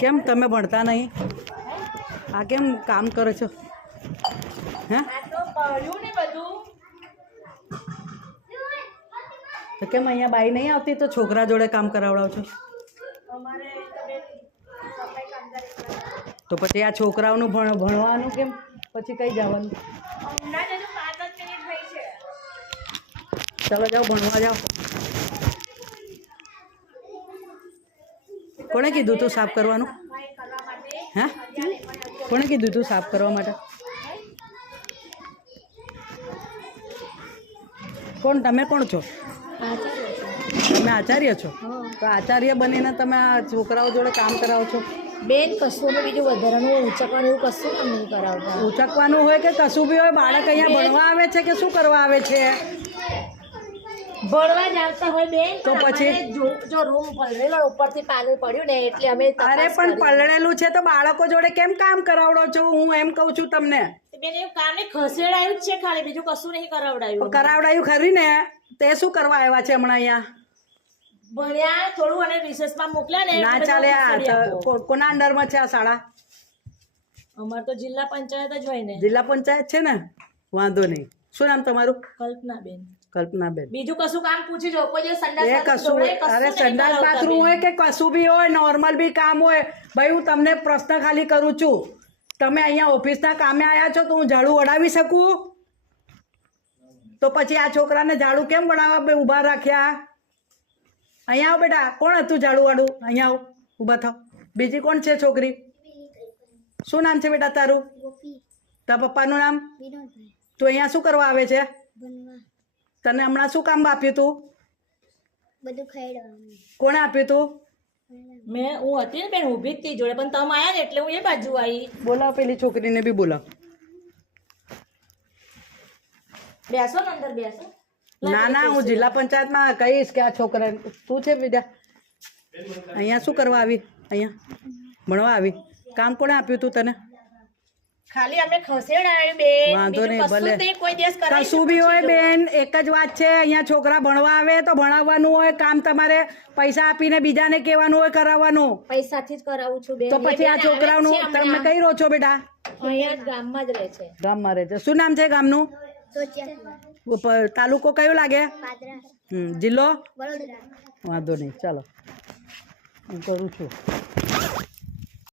કેમ તમે ભણતા નહીં? આ કેમ કામ કરો છો? હે? તો કેમ અહીંયા બાઈ નહીં આવતી તો છોકરા જોડે કામ કરાવડાવ છો? તો પછી આ છોકરાઓનું ભણવાનું કેમ? પછી કઈ જવાનું? ચાલો જાઓ ભણવા જાઓ. કોણે કીધું તું સાફ કરવાનું? હા? કોણે કીધું તું સાફ કરવા માટે? કોણ? તમે કોણ છો? તમે આચાર્ય છો? તો આચાર્ય બનીને તમે આ છોકરાઓ જોડે કામ કરાવો છો? બેન કશું બીજું વધારાનું ઉચકવાનું એવું કશું કામ નહીં કરાવતા. ઉચકવાનું હોય કે કશું બી હોય? બાળક અહીંયા ભણવા આવે છે કે શું કરવા આવે છે? ભણવા જ આવતા હોય બેન તો પછી? જો- જો રૂમ પલળેલો ઉપરથી પાણી પડ્યું ને એટલે અમે અરે પણ. પલળેલું છે તો બાળકો જોડે કેમ કામ કરાવડો છો? હું એમ કહું છું તમને. બેન એવું કામ ને ખસેડાયું જ છે ખાલી બીજું કશું નહીં કરાવડાયું. કરાવડાયું ખરી ને? તે શું કરવા આવ્યા છે હમણાં અહીંયા? ભણ્યા થોડું અને રિસર્ચમાં મોકલ્યા ને ના ચાલે કોના આ કોના અંડરમાં છે આ શાળા? અમારે તો જિલ્લા પંચાયત જ હોય ને. જિલ્લા પંચાયત છે ને? વાંધો નહીં. શું નામ તમારું? કલ્પના બેન. કલ્પનાબેન બીજું કશું કામ પૂછી જો. કોઈ દિવસ સંડાસ એ કશું અરે સંડાસ બાથરૂમ હોય કે કશું બી હોય નોર્મલ બી કામ હોય. ભાઈ હું તમને પ્રશ્ન ખાલી કરું છું. તમે અહીંયા ઓફિસના કામે આવ્યા છો તો હું ઝાડુ વડાવી શકું? તો પછી આ છોકરાને ઝાડુ કેમ વડાવવા બે ઊભા રાખ્યા? અહીંયા આવો બેટા. કોણ હતું ઝાડુ વાળું? અહીંયા આવો. ઊભા થાવ. બીજી કોણ છે છોકરી? શું નામ છે બેટા તારું? તારા પપ્પાનું નામ? તું અહીંયા શું કરવા આવે છે? તને હમણાં શું કામ આપ્યું તું? બધું ખાઈ કોણે આપ્યું તું? મેં હું હતી ને બેન ઊભી હતી જોડે પણ તમે આયા ને એટલે હું એ બાજુ આવી બોલાવ પેલી છોકરીને બી બોલાવ. બેસો ને અંદર બેસો. ના ના હું જિલ્લા પંચાયતમાં કહીશ કે આ છોકરા શું છે બીજા? અહીંયા શું કરવા આવી? અહીંયા ભણવા આવી. કામ કોણે આપ્યું તું તને? ખાલી અમે ખસેડાયું બેન. વાંધો નહીં, ભલે. કોઈ કશું બી હોય બેન એક જ વાત છે અહીંયા છોકરા ભણવા આવે તો ભણાવવાનું હોય કામ તમારે પૈસા આપીને બીજાને કહેવાનું હોય કરાવવાનું. પૈસાથી જ કરાવું છું બેન. તો પછી આ છોકરાનું છોકરાઓનું તમે કઈ રહો છો બેટા? અહીંયા ગામમાં જ રહે છે. ગામમાં રહે છે. શું નામ છે ગામનું? તાલુકો કયો લાગે? હમ, જિલ્લો? વાંધો નહીં ચાલો. હું કરું છું.